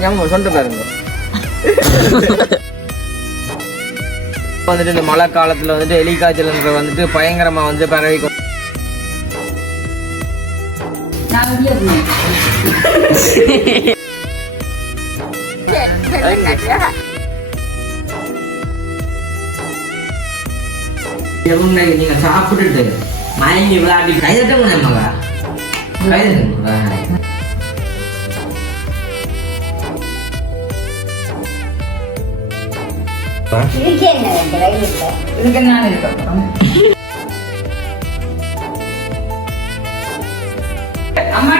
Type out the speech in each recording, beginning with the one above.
ஞாபகம் சொல்லிட்டு பாருங்க. வந்துட்டு இந்த மழை காலத்துல வந்துட்டு எலிக்காய்ச்சல்ன்ற வந்துட்டு பயங்கரமா வந்து பரவி கொ- நான் வெளியே போனேன் இவங்க நீங்க சாப்பிட்டுட்டு மயங்கி விளையாடி கைதட்ட முடியும் மகா கைதட்ட இதுக்கு நான் அம்மா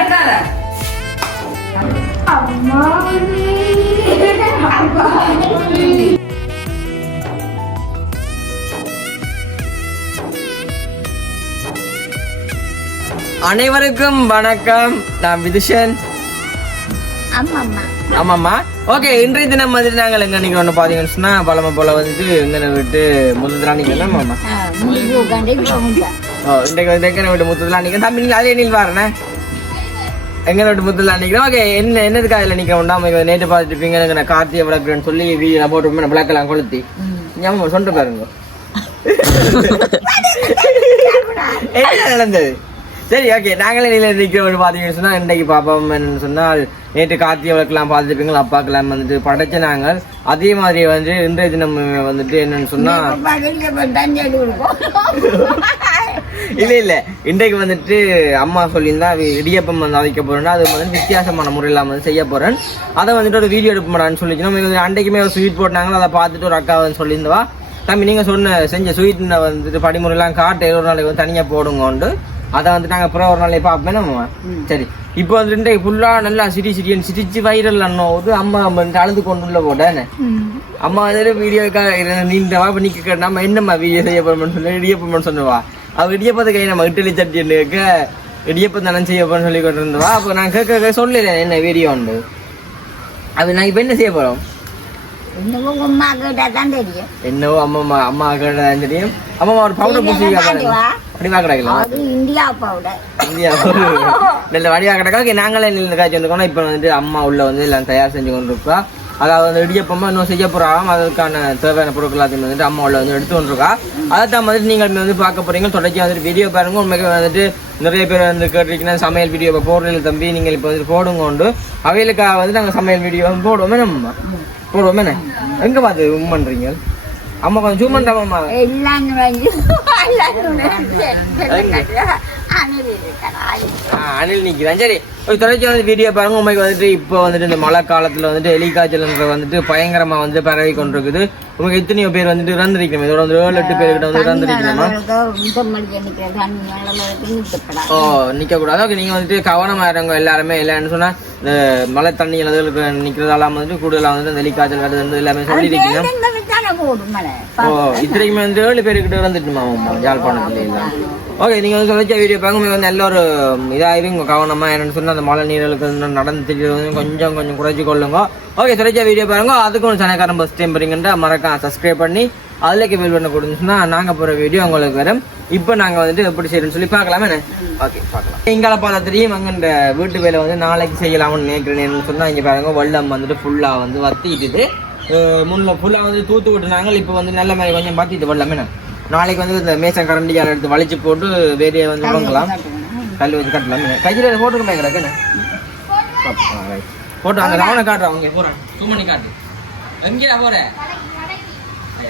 அனைவருக்கும் வணக்கம். நான் விதுஷன். ஆமாம்மா. ஓகே இன்றைய தினம் வந்து நாங்கள் எங்க நினைக்கிறோம் ஒன்று பார்த்தீங்கன்னு சொன்னா பழமை போல வந்துட்டு எங்கனை விட்டு முதல் நினைக்கிறேன் ஆமாம்மா ஓ இன்றைக்கு வந்து எங்கனை விட்டு முத்தத்தில் நிற்கிறேன் தம்பி நீங்கள் அதே நீள் பாருண்ணே. எங்கனை விட்டு முத்தத்தில் நிற்கிறோம் ஓகே என்ன என்னதுக்காக அதில் நிற்க வேண்டாம்? இங்க நேற்று பார்த்துட்டு இருப்பீங்க எனக்கு நான் கார்த்திகை விளக்குறேன்னு சொல்லி வீடியோ போட்டு விளக்கெல்லாம் கொளுத்தி. ஞாபகம் சொல்லிட்டு பாருங்க என்ன நடந்தது? சரி ஓகே நாங்களே நிலையில் நிற்கிறோம் பார்த்தீங்கன்னு சொன்னால் இன்றைக்கு பார்ப்போம் என்னன்னு சொன்னால் நேற்று கார்த்திகை விளக்கெல்லாம் பார்த்துருப்பீங்களா? அப்பாக்கெல்லாம் வந்துட்டு படைச்ச நாங்கள். அதே மாதிரி வந்து இன்றைய தினம் வந்துட்டு என்னன்னு சொன்னால் இல்ல இல்ல. இன்றைக்கு வந்துட்டு அம்மா சொல்லியிருந்தா இடியப்பம் வந்து அவைக்க போறேன் அது வந்து வித்தியாசமான முறையில் வந்து செய்ய போறேன். அதை வந்துட்டு ஒரு வீடியோ எடுக்க மாட்டான்னு சொல்லிக்கணும் அன்றைக்குமே ஒரு ஸ்வீட் போட்டாங்க அதை பார்த்துட்டு ஒரு அக்கா வந்து சொல்லியிருந்தவா தம்பி நீங்க சொன்ன செஞ்ச ஸ்வீட் வந்துட்டு படிமுறையெல்லாம் காட்டு ஒரு நாளைக்கு வந்து தனியா போடுங்கோண்டு அதை வந்து நாங்க அப்புறம் ஒரு நாளைக்கு பார்ப்போம். சரி. இப்போ வந்து இன்றைக்கு ஃபுல்லா நல்லா சிரி சிரின்னு சிரிச்சு வைரல் அண்ணோது அம்மா வந்துட்டு அழுது கொண்டு உள்ள போட்டேன்னு அம்மா வந்து வீடியோக்காக நீண்டவா இப்போ நிக்க நம்ம என்னம்மா வீடியோ செய்ய போறோம்னு சொல்லி இடியப்பம்னு சொன்னவா அவ இடியப்பத்தை கை நம்ம இட்லி சட்டி கேட்க இடியப்பம் தானே செய்ய போறோம்னு சொல்லி கொண்டு இருந்தவா அப்போ நான் கேட்க சொல்லல என்ன வீடியோ உண்டு அது நான் இப்போ என்ன செய்ய போறோம்? இன்னமும் உமா கேட்டா தான் தெரியும். என்னவோ அம்மா அம்மா தெரியும். அம்மா ஒரு பவுடர் பூசி வா. அப்படி பார்க்கறாங்களா? அது இந்தியா பவுடர் இந்தியா நல்ல வடிவா கிடக்கா நாங்களே நின்று காய்ச்சி வந்துக்கோனா இப்போ வந்துட்டு அம்மா உள்ள வந்து எல்லாம் தயார் செஞ்சு கொண்டு இருக்கா அதாவது வந்து இடியப்பமா இன்னும் செய்ய போறாங்க அதுக்கான தேவையான பொருட்கள் எல்லாத்தையும் வந்துட்டு அம்மா உள்ள வந்து எடுத்து கொண்டிருக்கா. அதை தான் வந்துட்டு நீங்கள் வந்து பார்க்க போறீங்க. தொடர்ச்சி வந்துட்டு வீடியோ பாருங்க. உண்மைக்கு வந்துட்டு நிறைய பேர் வந்து கேட்டிருக்கீங்கன்னா சமையல் வீடியோ போடுறீங்க தம்பி நீங்கள் இப்போ வந்துட்டு போடுங்க உண்டு. அவைகளுக்காக வந்து நாங்கள் சமையல் வீடியோ போடுவோமே. நம்ம போடுவோமே என்ன? எங்க பார்த்து உம் பண்றீங்க? அம்மா கொஞ்சம் ஜூம் பண்ணாமா எல்லாம் அனில் நிற்கிறான் சரி தொடர்ச்சி வந்து வீடியோ பாருங்க. உண்மைக்கு வந்துட்டு இப்போ வந்துட்டு இந்த மழை காலத்தில் வந்துட்டு எலிக்காய்ச்சல்ன்ற வந்துட்டு பயங்கரமாக வந்து பரவி கொண்டிருக்குது. உங்களுக்கு எத்தனையோ பேர் வந்துட்டு இறந்துருக்கணும் இதோட வந்து ஏழு எட்டு பேர்கிட்ட வந்து இறந்துருக்கணுமா ஓ நிற்கக்கூடாது ஓகே நீங்கள் வந்துட்டு கவனமாக இருங்க எல்லாருமே. இல்லைன்னு சொன்னால் இந்த மழை தண்ணி அதுகளுக்கு நிற்கிறதெல்லாம் வந்துட்டு கூடுதலாக வந்துட்டு இந்த எலிக்காய்ச்சல் வருது எல்லாமே சொல்லியிருக்கீங்க. இத்தனைக்குமே வந்து ஏழு பேருக்கிட்ட இறந்துட்டுமா யாழ்ப்பாணத்துல ஓகே நீங்கள் வந்து சொல்லிச்ச வீடியோ பார்க்க வந்து நல்ல ஒரு இதாக இருங்க கவனமாக என்னன்னு சொன்னால் அந்த மழை நீர்களுக்கு வந்து நடந்து கொஞ்சம் கொஞ்சம் குறைச்சி கொள்ளுங்க ஓகே சொல்லிச்ச வீடியோ பாருங்க அதுக்கும் ஒரு சனக்காரன் பஸ் டைம் போறீங்கன்றா மறக்காம சப்ஸ்கிரைப் பண்ணி அதுலேக்கு பில் பண்ண கொடுத்துச்சுன்னா நாங்கள் போகிற வீடியோ உங்களுக்கு வரும் இப்போ நாங்கள் வந்துட்டு எப்படி செய்யணும்னு சொல்லி பார்க்கலாமே ஓகே பார்க்கலாம் இங்கால பார்த்தா தெரியும் அங்கே வீட்டு வேலை வந்து நாளைக்கு செய்யலாம்னு நினைக்கிறேன்னு சொன்னால் இங்கே பாருங்க வெள்ளம் வந்துட்டு ஃபுல்லாக வந்து வத்திட்டுது முன்ன ஃபுல்லாக வந்து தூத்து விட்டுனாங்க இப்போ வந்து நல்ல மாதிரி கொஞ்சம் மாற்றிட்டு வரலாமே. நாளைக்கு வந்து இந்த மேசன் கரண்டி யாரை எடுத்து வலிச்சு போட்டு வேலையை வந்து உடங்கலாம் கல் வச்சு கட்டலாம். கையில் போட்டுருமே கிடக்குன்னு போட்டு அங்கே அவனை காட்டுறான் அவங்க. போகிறேன் சும்மணி காட்டு. எங்கேயா போகிறேன்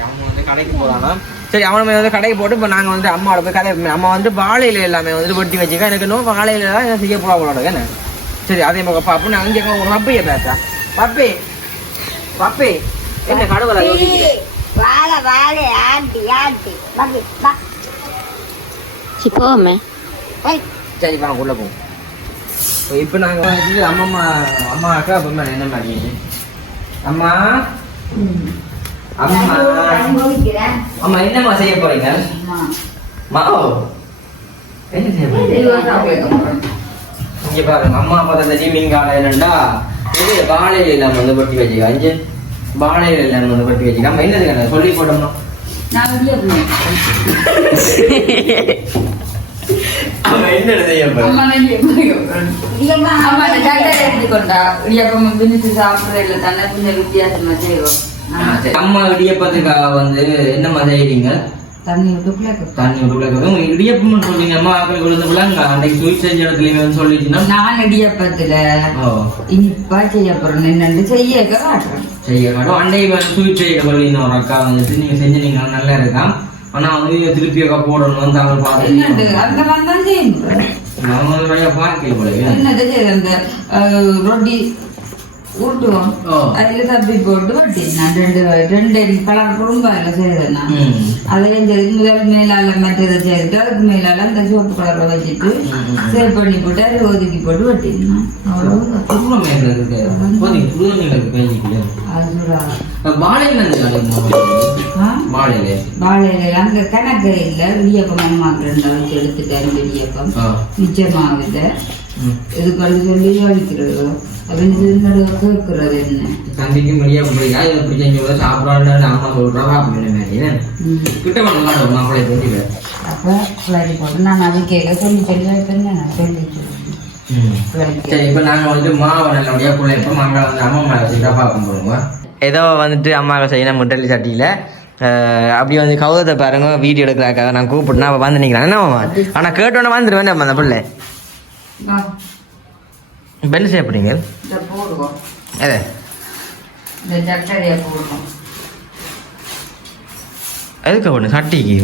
அவன் வந்து கடைக்கு போகிறானா சரி அவனை வந்து கடைக்கு போட்டு இப்போ நாங்கள் வந்து அம்மாவோட போய் கடை அம்மா வந்து வாழையில எல்லாமே வந்து வெட்டி வச்சுக்க எனக்கு இன்னும் வாழையில தான் என்ன செய்ய போகிறா என்ன? சரி அதே மாதிரி பாப்பு நான் அங்கே ஒரு பப்பையை பேசா பப்பே பப்பே என்ன கடவுளா வாழை வாழை ஆட்டி ஆட்டி வந்து வா சிப்போமே ஏய், சரி வாங்க உள்ள போவோம். இப்போ நாங்கள் வந்து அம்மம்மா அம்மா அக்கா அப்பா என்ன மாதிரி? அம்மா? அம்மா. அம்மா என்னம்மா செய்ய போறீங்க? அம்மா. மாவோ? என்ன செய்ய போறீங்க? இங்க பாருங்க அம்மா அப்பா அந்த ஈவினிங் காலை என்னண்டா? இது வாழையில இல்லாம வந்து பட்டி வச்சுக்க அஞ்சு. வாழையில இல்லாம வந்து பட்டி வச்சுக்க அம்மா என்னது சொல்லி போட்டோம்னா. என்ன அம்மா இடியப்பத்துக்காக வந்து என்னம்மா செய்றீங்க? தண்ணி விட்டு தண்ணி விட்டு இடியப்பம் சொல்றீங்க அம்மா ஆக்கள் விழுந்து அன்னைக்கு ஸ்வீட் செஞ்ச இடத்துலயுமே வந்து சொல்லிச்சுன்னா நான் இடியப்பத்துல இனிப்பா செய்ய போறேன். என்னன்னு செய்ய காட்டுறேன் செய்ய அன்னைக்கு வந்து ஸ்வீட் செய்ய சொல்லியிருந்த ஒரு அக்கா வந்துட்டு நீங்க செஞ்சீங்க நல்லா இருக்காம். ஆனா வந்து இதை திருப்பி அக்கா போடணும் வந்து அவங்க என்னண்டு பார்த்து அந்த மாதிரி செய்யும். நம்ம வந்து நிறைய பார்க்கல போல என்னது செய்யுது அந்த ரொட்டி உருட்டுவோம். அதுல தப்பி போட்டு வட்டி நான் ரெண்டு ரெண்டு கலர் குறும்பா அதில் செய்தேன் நான் ம். அதையும் சரி முதல் மேலால மற்றதை செய்துட்டு அதுக்கு மேலால அந்த சிவப்பு கலரை வச்சுட்டு. சேவ் பண்ணி போட்டு அதை ஒதுக்கி போட்டு வாழையில அங்க கணக்கு இல்லை இடியப்பம் அம்மாக்கு ரெண்டு வச்சு எடுத்துட்டேன் இடியப்பம் ஆ. நிச்சயமாகுது ம். இதுக்கு சொல்லி அவன் திருநடுவாக இருக்கிறது என்ன தம்பிக்கு மடியா பிடிக்கா இதை பிடிக்க சொல்ல சாப்பிடான்னு அம்மா சொல்றாங்க அப்படின்னு மாதிரி கிட்ட பண்ண மாட்டோம் மாப்பிள்ளை தெரியல அப்போ சரி போட்டு நான் அதை கேட்க சொல்லி சொல்லி வைப்பேன் நான் சொல்லி சரி இப்போ நாங்கள் வந்துட்டு மாவை நல்லபடியாக பிள்ளை இப்போ மாங்காய் வந்து அம்மா மேலே வச்சுக்கிட்டா பார்க்க போகிறோங்க ஏதோ வந்துட்டு அம்மாவுக்கு செய்யணும் முட்டலி சட்டியில். அப்படி வந்து கௌதத்தை பாருங்க வீடியோ எடுக்கிறாக்காக நான் கூப்பிட்டுனா நான் வந்து நிற்கிறேன் என்ன ஆனால் கேட்டோன்னே வந்துடுவேன் அந்த பிள்ளை? வா, பெண் செய்யப்படுங்க இதை போடுவோம். எது? இந்த சர்க்கரையை போடுவோம். எதுக்கு ஒன்று சட்டிக்கு.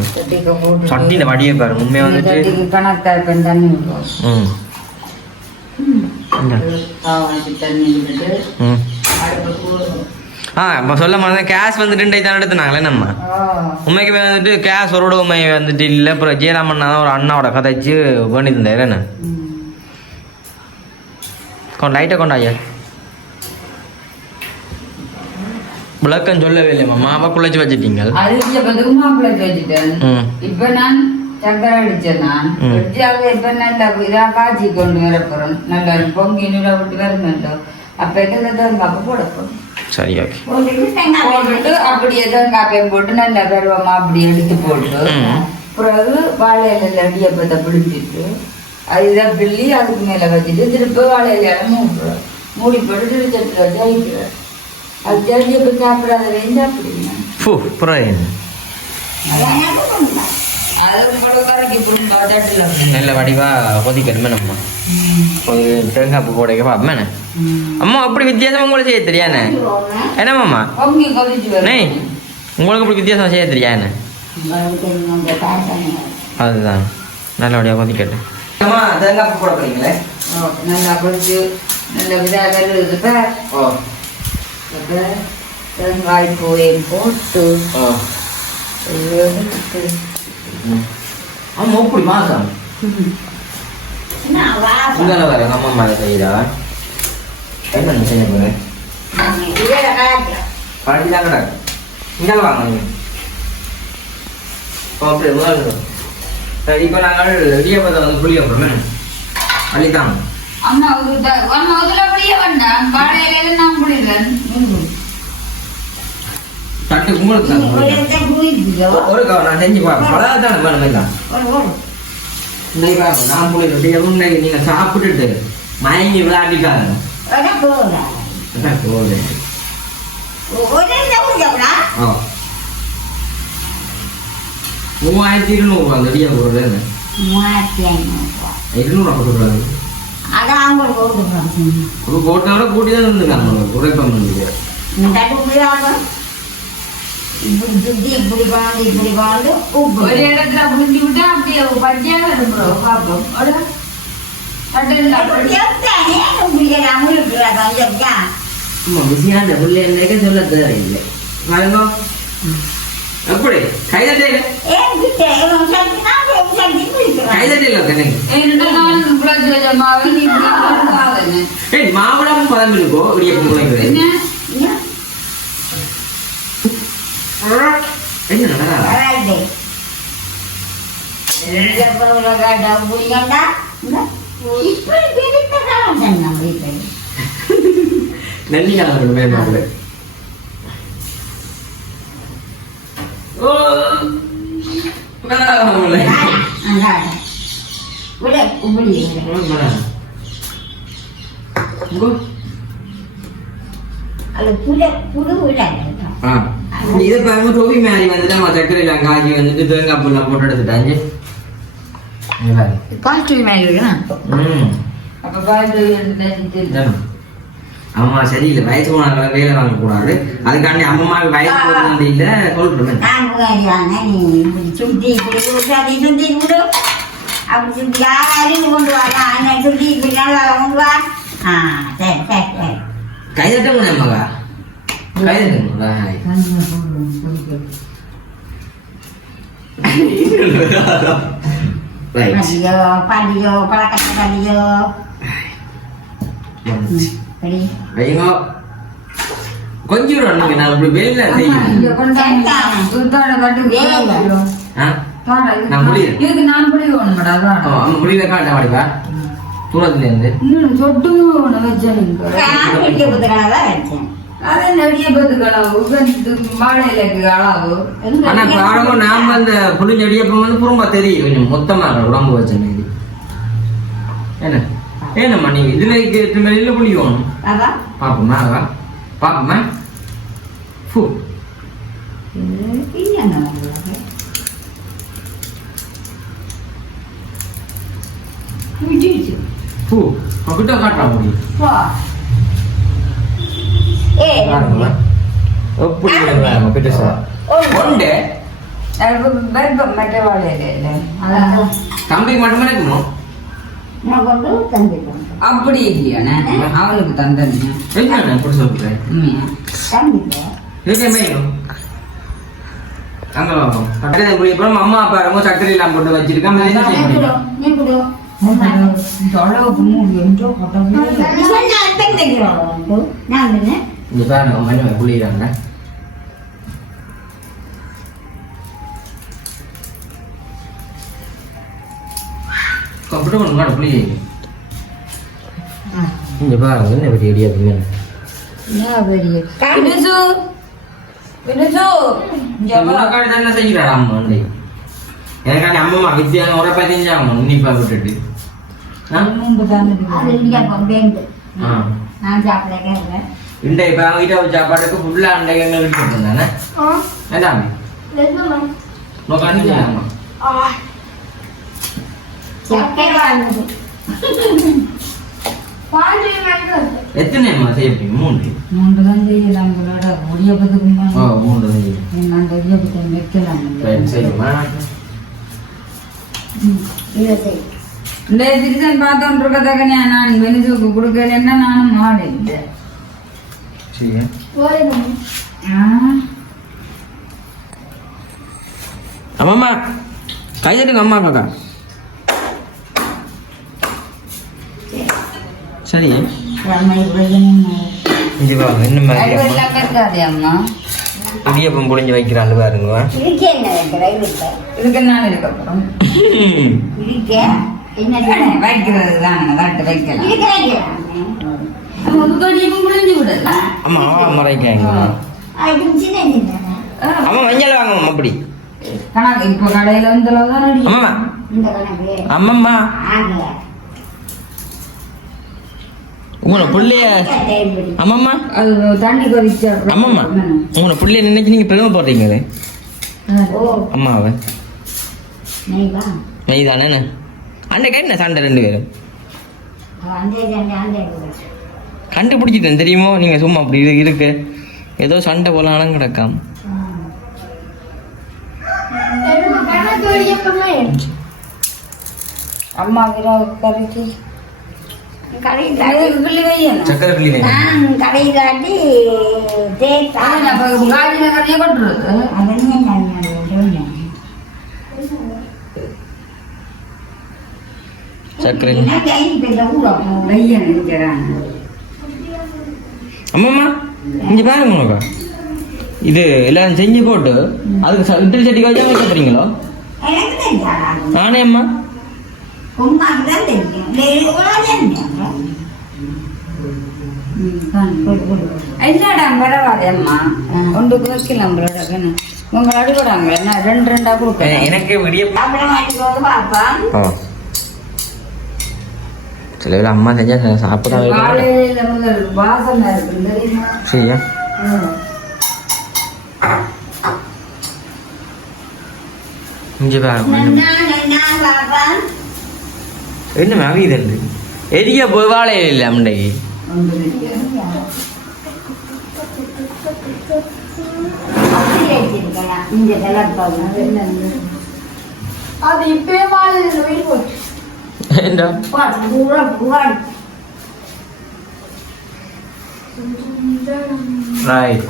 சட்டியில் வடியை பாருங்க உண்மையாக இந்த வந்துட்டு. சட்டிக்கு கணக்கா இருப்பேன் தண்ணி விடுவோம். ம். ஆ இப்போ சொல்ல மாதிரி கேஷ் வந்துட்டு இன்றைக்கு தான் எடுத்துனாங்களே நம்ம. உண்மைக்கு வந்துட்டு கேஸ் ஒரு உண்மை வந்துட்டு இல்லை அப்புறம் ஜெயராமண்ணா தான் ஒரு அண்ணாவோட கதைச்சு தந்தார் என்ன. கொண்டு லைட்டை கொண்டா ஐயா விளக்கம் சொல்லவே இல்லை மாமா அப்பா குழைச்சி வச்சுட்டீங்க இப்ப நான் சக்கரை அடிச்சேன் நான். வெட்டியாக இப்ப நல்ல இதா காய்ச்சி கொண்டு வர போறேன் நல்லா பொங்கி நில விட்டு வரமெண்டோ அப்ப எதுல தேங்காய் போட போறோம் சரி ஓகே போட்டுட்டு அப்படியே தேங்காய் போட்டு நல்லா கருவமா அப்படி எடுத்து போட்டு ம். பிறகு வாழை இலையில இடியப்பத்தை பிடிச்சிட்டு அது இதை பிள்ளி அதுக்கு மேல வச்சுட்டு திருப்பி வாழை இலையால மூடுறோம். மூடி போட்டு வச்சு அழிக்கிறோம் அது சாப்பிடாத? அது உங்களுக்கு கரைக்கு பிடிப்பா தட்டுல நல்ல வடிவா கொதிக்கணுமே நம்ம தேங்காய் பூ போடைக்க அம்மா அப்படி வித்தியாசமா உங்களுக்கு செய்ய தெரியாண்ணே என்ன? மாமா? பொங்கி கொதிச்சு நெய்? உங்களுக்கு அப்படி வித்தியாசம் செய்ய தெரியா என்ன? அதுதான். நல்லபடியாக கொதிக்கட்டும். அம்மா தேங்காய் பூ போட போறீங்களே? நல்லா கொதிச்சு நல்ல விதாக பார். ஓ தேங்காய் பூவையும் போட்டு. அம்மா இப்படி மாசம் இங்கே வர அம்மா மேலே என்ன செய்ய கிடக்கு இங்கே வாங்க நீங்கள் ஓகே முதல் சரி இப்போ நாங்கள் இடியப்பத்தை வந்து புளிய போகிறோமே அள்ளித்தாங்க அம்மா ஒரு அம்மா அதுல புளிய வேண்டாம். வாழையில நான் புளிறேன் சட்டு உங்களுக்கு புரிஞ்சுதோ ஒரு கவர் நான் செஞ்சு பார்ப்பேன். பழம் தானே வேணும் எல்லாம் இன்னைக்கு பாருங்க நான் புளி ரொட்டியும் இன்னைக்கு நீங்கள் சாப்பிட்டுட்டு மயங்கி விளையாடிட்டாங்க போகுது ஆ. மூவாயிரத்தி இருநூறுவா அந்த இடியா போடுறது மூவாயிரத்தி ஐநூறுரூவா இருநூறுவா போட்டுக்கூடாது அதான் அவங்க போட்டுக்கிறோம் ஒரு கோட்டோட கூட்டி தான் இருந்துருக்காங்க குறைப்பம் பண்ணுது இந்த தட்டு முடியாம இப்படி சுத்தி இப்படி பாண்டு இப்படி ஒரு இடத்துல விட்டா அப்படியே இருக்கும் சொல்ல தேவையில்லை. பாருங்க. எப்படி கைதட்டையில ஏன் கிட்ட சட்டினா சட்டி குளிக்கிறேன் கைதட்டையில கண்ணு என்னடா நான் புளிச்சு வச்ச மாவு இதை பாருங்க டோபி மாதிரி வந்துட்டு நம்ம சர்க்கரையில் காய்ச்சி வந்துட்டு தேங்காய் பூலாம் போட்டு எடுத்துட்டாங்க பாருங்க. காஸ்ட்யூம் மாதிரி இருக்குண்ணா ம் அப்போ இதாம்மா. ஆமா சரியில்லை. வயசு போனாங்க வேலை வாங்கக்கூடாது அதுக்காண்டி அம்மா வயசு போகிறது இல்லை சொல்றேன் சுத்தி சுத்தி விடு அப்படி சுத்தி யாரும் கொண்டு வரா அண்ணன் சுத்தி நல்லா கொண்டு வா. ஆ சரி சரி சரி. கைதட்ட முடியும் மகா? கைதட்ட பழக்கத்தை படி வைங்க கொஞ்சம் விடணுங்க நான் இப்படி வெளியில செய்யும் நான் முடியும். இதுக்கு நான் புளி வேணுமாடா அதான். அம்மா முடியல காட்ட மாடிப்பா தூரத்துல இருந்து இன்னும் சொட்டு வச்சேன் ஆனா பாருங்க நாம அந்த புளிஞ்ச அடியப்பம் வந்து புறம்பா தெரியும் கொஞ்சம் மொத்தமா உடம்பு வச்ச என்ன? ஏனம்மா நீங்க இதுல எட்டு மேல புளி வேணும் அதான். பாப்போமா அதா பாப்போமா. ஃபு. ஃபு. பக்கிட்ட காட்டுறா முடியும் போ ஏ. எப்படி ஒண்டு வெப்பம் மற்ற வாழையில அதான். தம்பிக்கு மட்டுமே இருக்கணும் கொண்டு தந்துட்டேன் அப்படி இல்லையாண்ணே அவனுக்கு தந்தேன் என்ன எப்படி சொல்றேன்? உண்மையா? அப்புறம் அம்மா அப்பா ரொம்ப சக்கரை எல்லாம் போட்டு வச்சிருக்கேன் என்ன செய்ய முடியும் கம்ப்யூட்டர் ஒன்று மாட புளி இங்க பாருங்க என்ன பெரிய இடியாப்பம் ஏன் பெரிய வினுசு வினுசு. உனக்காண்டி தானே செய்கிறாடா அம்மா வந்து எனக்காண்டி உன்னிப்பா விட்டுட்டு நான் சாப்பிட இந்த இப்ப அவங்க ஃபுல்லா எங்க நோக்காண்டி எத்தனை அம்மா செய்ய முடியும்? மூன்று. மூன்று உங்களோட முடியப்பதுக்கு ஓ மூன்று தான் செய்யும் நான் தெரியப்பத்தை வைக்கலாம் சரி செய்யுமா இதை செய். இந்த சிட்டிசன் பார்த்தோன்றதுக்காக நான் வெனிசுக்கு கொடுக்கலன்னா நானும் மாடு சரி அம்மாம்மா கை தட்டுங்க அம்மா காக்கா சரி இது பாருங்க இன்னும் மாதிரி அம்மா? இடியப்பம் பாருங்க இருக்கே என்ன இருக்கே இதுக்கு. நான் இதுக்கப்புறம் இருக்கே என்ன வைக்கிறது தானுங்க தட்டு வைக்கலாம் அது சின்ன சின்ன. அம்மா மஞ்சள் வாங்க அம்மா அப்படி. இப்போ கடையில வந்து தான் அடி அம்மா அம்மம்மா. உங்களோட பிள்ளைய அம்மம்மா? அது தண்ணி கொதிச்சு அம்மம்மா உங்களோட பிள்ளைய நினைச்சு நீங்க பெருமை போடுறீங்களே ஓ அம்மாவை. நெய்வா மெய்தானே அன்னைக்கு என்ன சண்டை ரெண்டு பேரும்? கண்டுபிடிச்சிட்டேன் தெரியுமோ? நீங்க சும்மா அப்படி இரு- இருக்கு. ஏதோ சண்டை போலாம் கிடக்காம. அம்மா கருத்து கிள்ளி சக்கரை பிள்ளை நான் கடை காட்டி காய்ச்சின கறியை கொட்டுறது. அதனையும் நான் சக்கரை. அம்மம்மா இங்க பாருங்க உனக்கா இது எல்லாம் செஞ்சு போட்டு அதுக்கு இட்லி சட்டி வச்சா வைக்க போறீங்களோ எனக்கு தெரியாது? நானே அம்மா உமாக்கு தான் தெரியும் வேறு தெரியும் இல்லடா பரவாயில்லம்மா ஒன்று கிளம்புறோட உங்க அடிபடாங்க என்ன ரெண்டு ரெண்டா கொடுப்பேன் எனக்கு விடிய பாப்பா சில வேலை அம்மா செஞ்சா சாப்பிட என்ன மேம் இது எரிக்க போய் வாழையில இல்லை அம்டைக்கு എന്താ റൈറ്റ്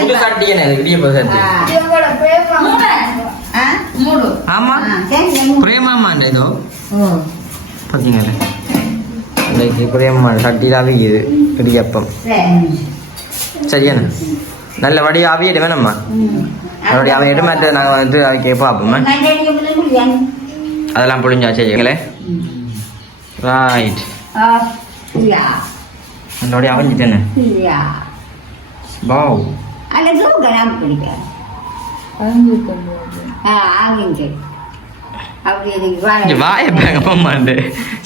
ഇപ്പൊ കട്ട് ചെയ്യണേ വീഡിയോ കട്ട് ചെയ്യാം మూడు అమ్మా ప్రేమ అమ్మ అండి ఏదో పద్దింగలే ಅದಕ್ಕೆ ಪ್ರೇಮ ಮಾಡಿ ಸಡ್ಡಿಯಾವಿ ಇದು ಇಡಿಯಪ್ಪಂ சரியான நல்ல வடி ஆவியிடு வேணாம் அதோடைய அவன் எடுமாட்டு நாங்கள் வந்து அவைக்கு பார்ப்போம்? அதெல்லாம் புழிஞ்சா சரிங்களே? ரைட் அதோடைய அவஞ்சிட்டு என்ன? பாவ் அழகு கலாம் பிடிக்கும் பிடிக்கிறேன் அழிஞ்சு கொண்டு வருது. ஆ ஆகிஞ்சு அப்படி வாய பேங்கம்மாண்டு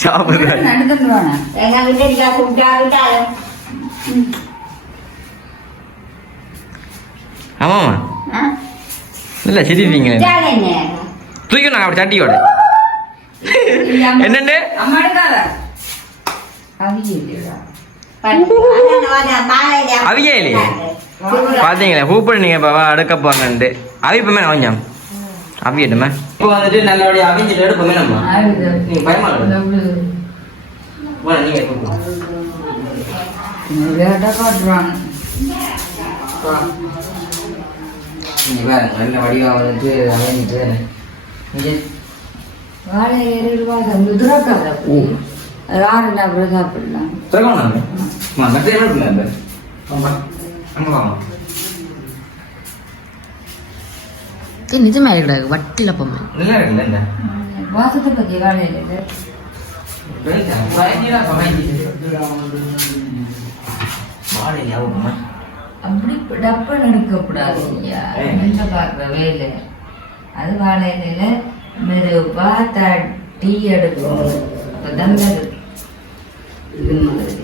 சாப்பிடுறேன் நடந்துட்டு வேணாம் எங்க வீட்டுக்கா கூப்பிட்டா இல்லை சிரிப்பீங்க. தூக்கி நாங்கள் அப்படி சட்டியோட என்னண்டு? அவியே இல்லையே? பார்த்தீங்களா கூப்பிடு இப்போ அடுக்க போங்கன்ட்டு அவிப்பமே கொஞ்சம் அவியட்டுமே. இப்போ வந்துட்டு நல்லபடியாக அவிஞ்சிட்டு எடுப்போமே நம்ம நீ பயமா இருக்கு. வேணா, நீங்க எடுப்போம். விளையாட்டா காட்டுறாங்க. இங்க பாருங்க நல்ல வடிவா வந்துட்டு அவிஞ்சிட்டு இங்கே. வாழை ரூபா முதிரக்காத அது ஆறு நபர் சாப்பிடலாம்? மற்ற என்ன இருக்குல்ல வாங்க. நிஜமா இருக்கக்கூடாது வட்டியில் பொம்மை? வாசத்தை பத்தி வாழையில இல்லை? அப்படி டப்பன் எடுக்கக்கூடாது ஐயா? என்ன பார்க்குற வேலை அது வாழையில மெதுவா தட்டி எடுக்கணும் அப்பதான் வருது. இது மாதிரி.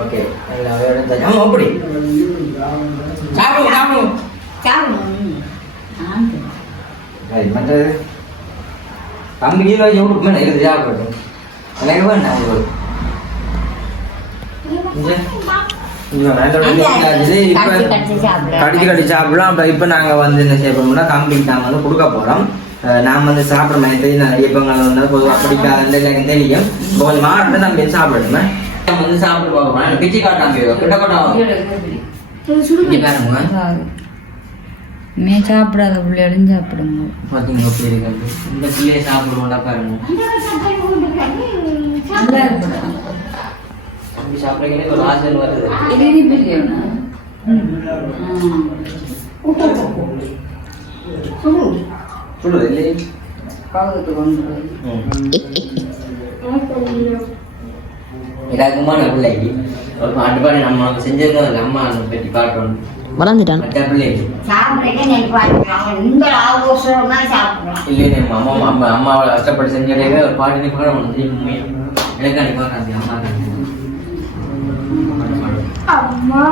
ஓகே அப்படி. சாப்பிடுங்க, சாப்பிடுங்க. சரி, மற்றது தம்பி கீழே வச்சு விட்டு மேலே இருந்து சாப்பிடட்டும் எனக்கு வேண்டாம் உங்களுக்கு கடிச்சு கடிச்சு சாப்பிடலாம். இப்ப நாங்க வந்து என்ன செய்ய போறோம்னா கம்ப்ளீட் நாங்க வந்து கொடுக்க அஹ் நாம் வந்து சாப்பிட மாதிரி தெரியும் நான் எப்பங்கள் வந்து பொதுவாக பிடிக்காத எனக்கு தெரியும் கொஞ்சம் மாறட்டும் நம்ம சாப்பிடணுமே நம்ம வந்து சாப்பிட்டு பார்க்க போறோம் பிச்சு காட்டாம கிட்ட சாரு. மே சாப்பிடாத பிள்ளைகளும் சாப்பிடுங்க. பாத்தீங்க எப்படி இருக்கு இந்த பிள்ளைய சாப்பிடுவோம்டா பாருங்க. நல்லா இருக்கணும் தம்பி சாப்பிடுறீங்களே ஒரு ஆசல் வருது. சொல்லுது இல்லையே? பக்கத்து கொண்டு போய் இதாக்குமான பிள்ளைக்கு ஒரு பாட்டு பாடி நம்ம செஞ்சிருந்தோம் அம்மா பற்றி பாட்டோம் வளர்ந்துட்டான் மற்ற பிள்ளைக்கு சாப்பிடுறேன் நினைப்பாங்க இந்த ஆவோசரமா சாப்பிடுறோம் இல்லையே நம்ம அம்மா அம்மா அம்மாவை கஷ்டப்பட்டு செஞ்சதே ஒரு பாட்டு நீ பாட உனக்கு தெரியும் உண்மையா எனக்கு அன்னைக்கு பாடுறாங்க அம்மா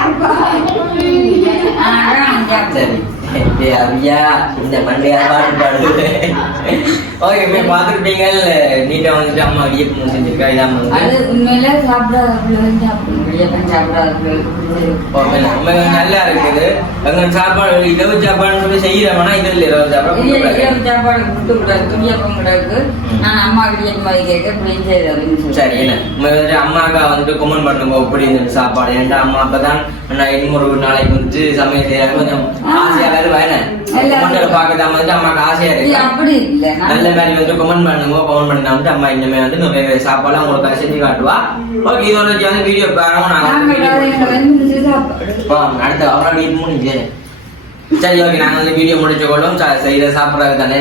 அம்மா சரி டேய் அவியா இந்த மண்டையா பாட்டு பாடுது ஓகே இப்போ பார்த்துருப்பீங்க நீட்டா வந்துட்டு அம்மா வியப்பு செஞ்சிருக்கா இதான் அது வந்து உண்மையில சாப்பிடாத நம்ம நல்லா இருக்குது எங்க சாப்பாடு இரவு சாப்பாடுன்னு சொல்லி செய்யறவனா இது இல்லை இரவு சாப்பாடு இரவு சாப்பாடு கொடுத்து விடாது துணியப்பம் கிடக்கு நான் அம்மா மாதிரி கேட்க பிள்ளைங்க செய்யறது சரி என்ன அம்மாக்கா வந்துட்டு கொமெண்ட் பண்ணுங்க எப்படி சாப்பாடு ஏன்டா அம்மா அப்பதான் நான் நாளைக்கு வந்துட்டு சமையல் செய்யறாங்க கொஞ்சம் ஆசையா வேறு வேணேன் கொமெண்ட்ல அம்மாக்கு ஆசையா இருக்கு. அப்படி இல்ல. நல்ல மாதிரி வந்து கமெண்ட் பண்ணுங்க கமெண்ட் பண்ணா வந்து அம்மா இனிமே வந்து நிறைய சாப்பாடுலாம் உங்களுக்கு செஞ்சு காட்டுவா. ஓகே இதோட வந்து வீடியோ பாருங்க நாங்க நாங்க சாப்பாடு. அடுத்த அவரோட சரி ஓகே நாங்கள் வந்து வீடியோ முடிச்சு கொள்வோம். ச- இதை சாப்பிட்றது தானே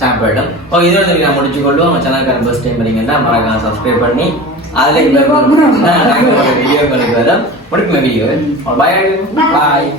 சாப்பிடட்டும். ஓகே இதோட நான் முடிச்சு கொள்வோம். நம்ம ஃபர்ஸ்ட் டைம் பண்ணீங்கன்னா மறக்காம சப்ஸ்கிரைப் பண்ணி அதுல. வீடியோ பண்ணிட்டு வரோம். முடிக்குமே வீடியோ பாய் பாய்